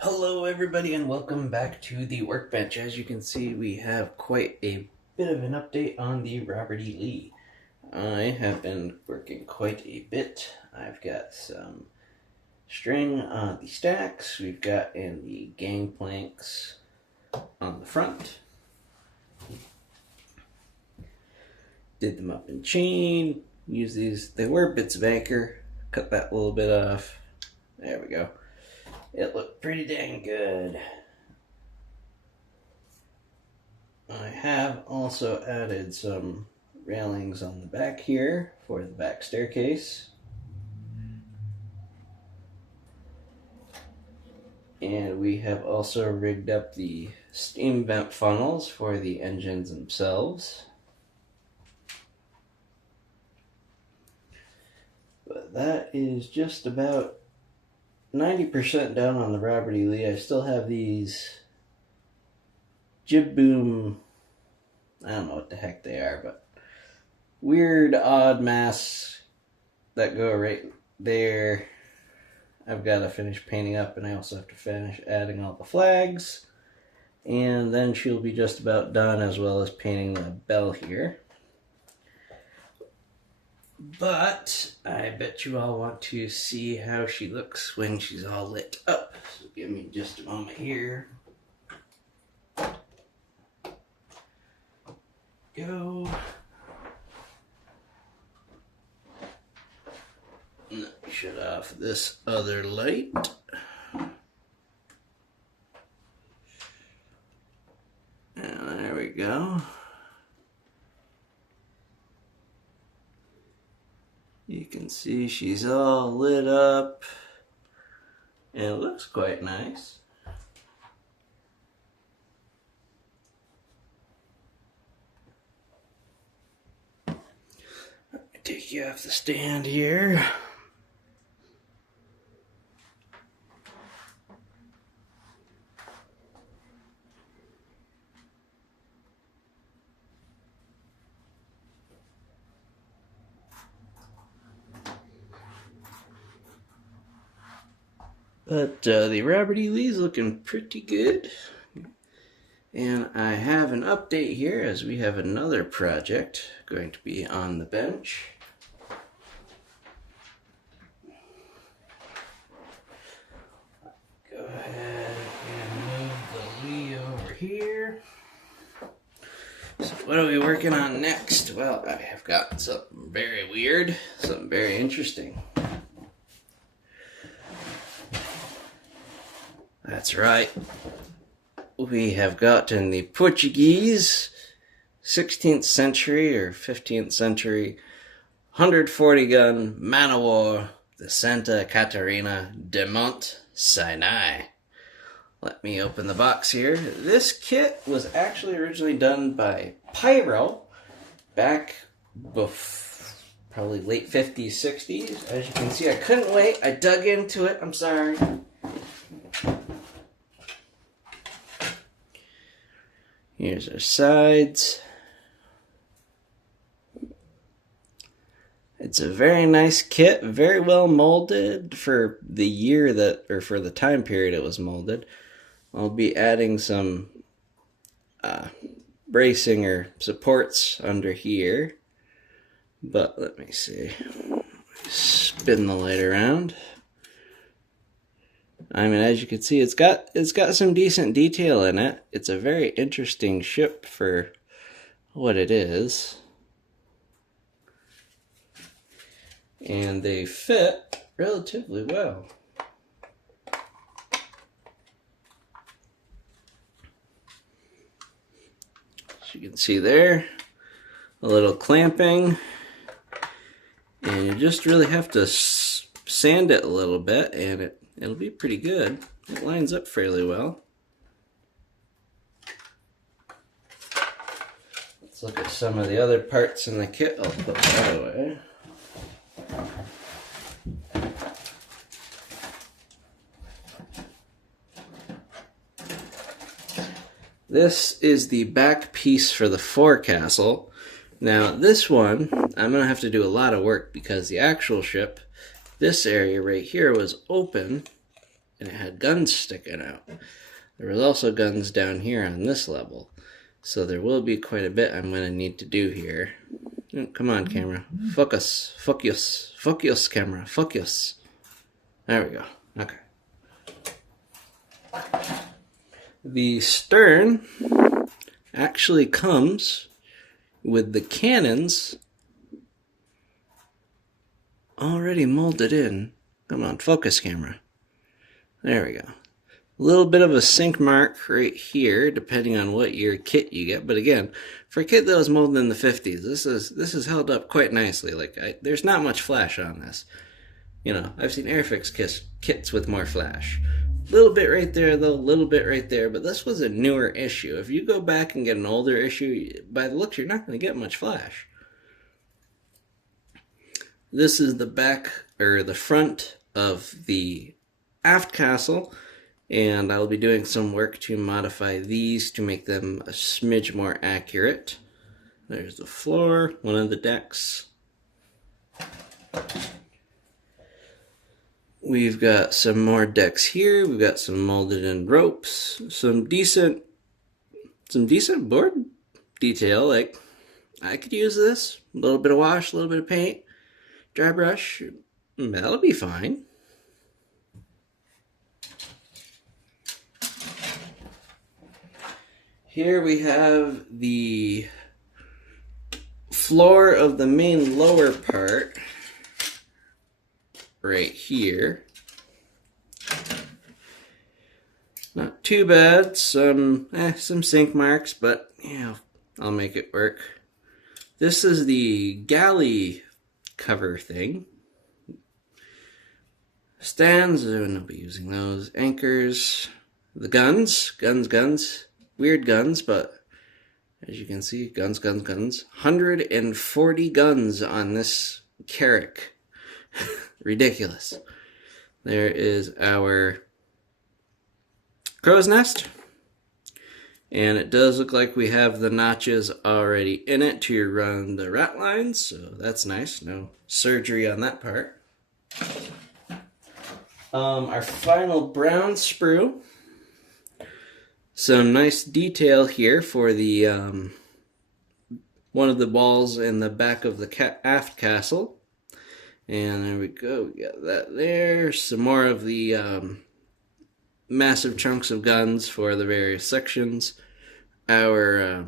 Hello everybody and welcome back to the Workbench. As you can see, we have quite a bit of an update on the Robert E. Lee. I have been working quite a bit. I've got some string on the stacks. We've got in the gangplanks on the front. Did them up in chain. Use these. They were bits of anchor. Cut that a little bit off. There we go. It looked pretty dang good. I have also added some railings on the back here for the back staircase. And we have also rigged up the steam vent funnels for the engines themselves. But that is just about 90% down on the Robert E. Lee. I still have these jib boom, I don't know what the heck they are, but weird odd masks that go right there. I've got to finish painting up, and I also have to finish adding all the flags, and then she'll be just about done, as well as painting the bell here. But I bet you all want to see how she looks when she's all lit up. So give me just a moment here. Go. Shut off this other light. And there we go. You can see she's all lit up, and it looks quite nice. Let me take you off the stand here. But the Robert E. Lee's looking pretty good. And I have an update here, as we have another project going to be on the bench. Go ahead and move the Lee over here. So what are we working on next? Well, I have got something very weird, something very interesting. That's right. We have gotten the Portuguese 16th century or 15th century 140 gun man of war, the Santa Caterina de Mont Sinai. Let me open the box here. This kit was actually originally done by Pyro back probably late 50s, 60s. As you can see, I couldn't wait. I dug into it. I'm sorry. Here's our sides. It's a very nice kit, very well molded for the year that, or for the time period it was molded. I'll be adding some bracing or supports under here. But let me see. Spin the light around. I mean, as you can see, it's got some decent detail in it. It's a very interesting ship for what it is. And they fit relatively well. As you can see there, a little clamping. And you just really have to sand it a little bit, and it'll be pretty good. It lines up fairly well. Let's look at some of the other parts in the kit. I'll put that away. This is the back piece for the forecastle. Now this one, I'm going to have to do a lot of work because the actual ship, this area right here was open and it had guns sticking out. There was also guns down here on this level. So there will be quite a bit I'm going to need to do here. Oh, come on, camera. Focus. Focus. Focus, camera. Focus. There we go. Okay. The stern actually comes with the cannons already molded in. Come on, focus, camera. There we go. A little bit of a sink mark right here, depending on what your kit you get. But again, for a kit that was molded in the 50s, this is held up quite nicely. Like there's not much flash on this. You know, I've seen Airfix kits with more flash. A little bit right there, though. A little bit right there. But this was a newer issue. If you go back and get an older issue, by the looks, you're not going to get much flash. This is the back, or the front of the aft castle. And I'll be doing some work to modify these to make them a smidge more accurate. There's the floor, one of the decks. We've got some more decks here. We've got some molded in ropes, some decent board detail. Like, I could use this. A little bit of wash, a little bit of paint, dry brush. That'll be fine. Here we have the floor of the main lower part right here. Not too bad, some sink marks, but yeah, I'll make it work. This is the galley cover thing. Stands, I will not be using those. Anchors, the guns. Weird guns, but as you can see, guns. 140 guns on this carrack. Ridiculous. There is our crow's nest. And it does look like we have the notches already in it to run the rat lines, so that's nice. No surgery on that part. Our final brown sprue. Some nice detail here for the one of the balls in the back of the aft castle. And there we go, we got that there. Some more of the massive chunks of guns for the various sections. Our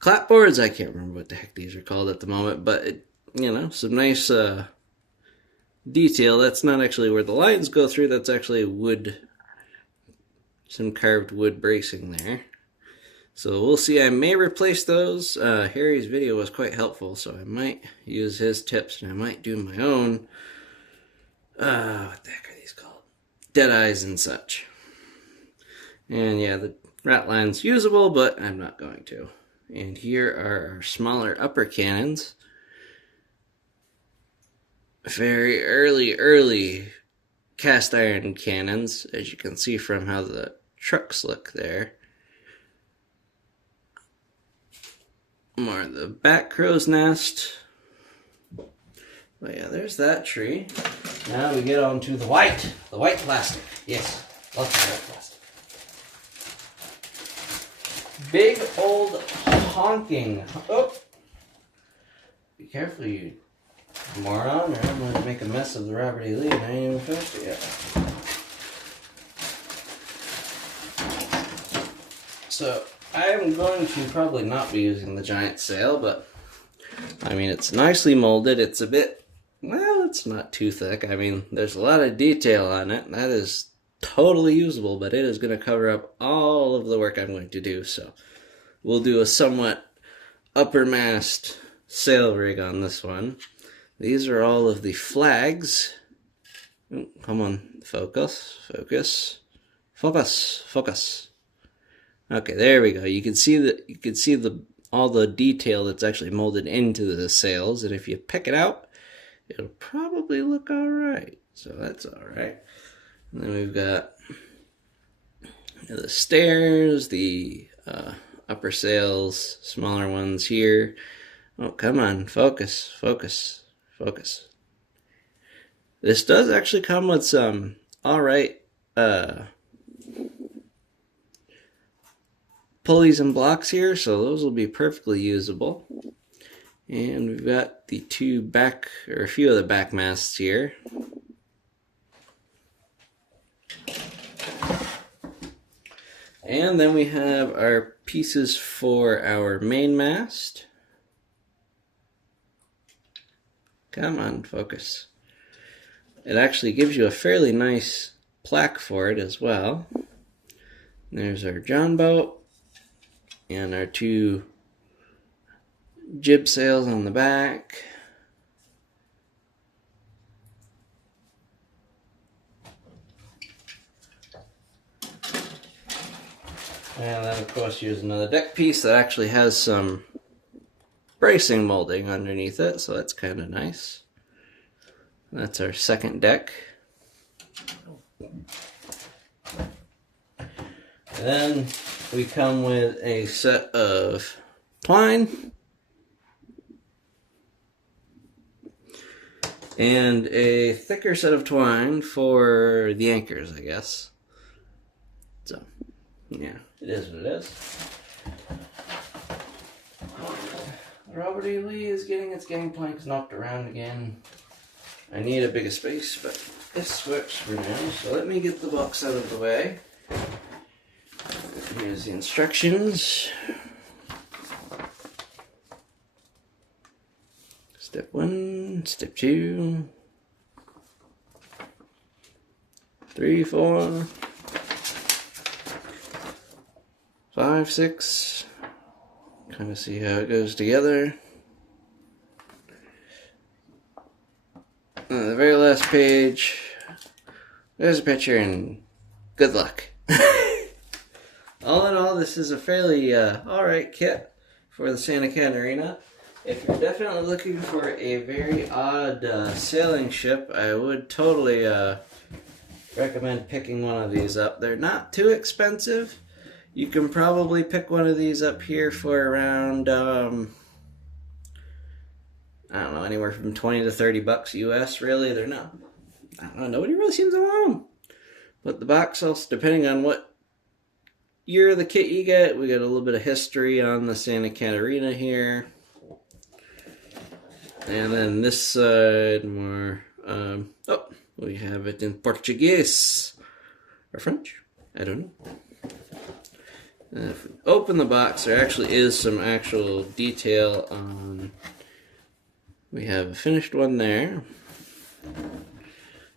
clapboards, I can't remember what the heck these are called at the moment, but you know, some nice detail. That's not actually where the lines go through, that's actually wood. Some carved wood bracing there. So we'll see. I may replace those. Harry's video was quite helpful, so I might use his tips, and I might do my own. What the heck are these called? Dead eyes and such. And yeah, the rat line's usable, but I'm not going to. And here are our smaller upper cannons. Very early cast iron cannons, as you can see from how the trucks look there. More of the back crow's nest. But yeah, there's that tree. Now we get on to the white plastic. Yes, lots of white plastic. Big old honking. Oh, be careful, you moron, or I'm going to make a mess of the Robert E. Lee and I ain't even finished it yet. So, I'm going to probably not be using the giant sail, but I mean, it's nicely molded. It's a bit, well, it's not too thick. I mean, there's a lot of detail on it. That is totally usable, but it is going to cover up all of the work I'm going to do. So, we'll do a somewhat upper mast sail rig on this one. These are all of the flags. Oh, come on, focus. Okay, there we go. You can see all the detail that's actually molded into the sails, and if you pick it out, it'll probably look all right. So that's all right. And then we've got the stairs, the upper sails, smaller ones here. Oh, come on, focus. This does actually come with some alright pulleys and blocks here, so those will be perfectly usable. And we've got the two back, or a few of the back masts here. And then we have our pieces for our main mast. Come on, focus. It actually gives you a fairly nice plaque for it as well. There's our John boat and our two jib sails on the back. And then of course here's another deck piece that actually has some bracing molding underneath it, so that's kind of nice. That's our second deck. And then we come with a set of twine and a thicker set of twine for the anchors, I guess. So, yeah, it is what it is. Robert E. Lee is getting its gangplanks knocked around again. I need a bigger space, but this works for now. So let me get the box out of the way. Here's the instructions. Step 1, step 2, 3, 4, 5, 6. Kind of see how it goes together. On the very last page, there's a picture and good luck. All in all, this is a fairly alright kit for the Santa Caterina. If you're definitely looking for a very odd sailing ship, I would totally recommend picking one of these up. They're not too expensive. You can probably pick one of these up here for around, I don't know, anywhere from 20 to 30 bucks US, really. They're not, I don't know, nobody really seems to want them. But the box also, depending on what year of the kit you get, we got a little bit of history on the Santa Caterina here. And then this side, more, we have it in Portuguese. Or French? I don't know. And if we open the box, there actually is some actual detail on. We have a finished one there.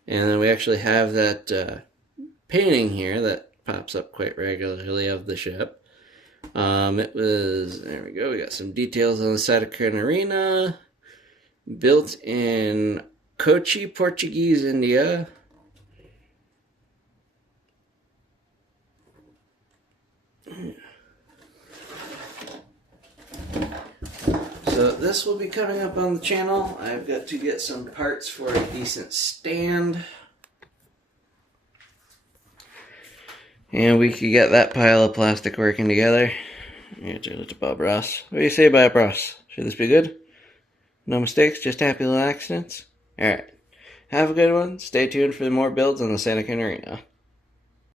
And then we actually have that painting here that pops up quite regularly of the ship. It was, there we go, we got some details on the Santa Caterina. Built in Kochi, Portuguese, India. So this will be coming up on the channel. I've got to get some parts for a decent stand. And we could get that pile of plastic working together. Here's our little Bob Ross. What do you say, Bob Ross? Should this be good? No mistakes, just happy little accidents? Alright. Have a good one. Stay tuned for more builds on the Santa Caterina.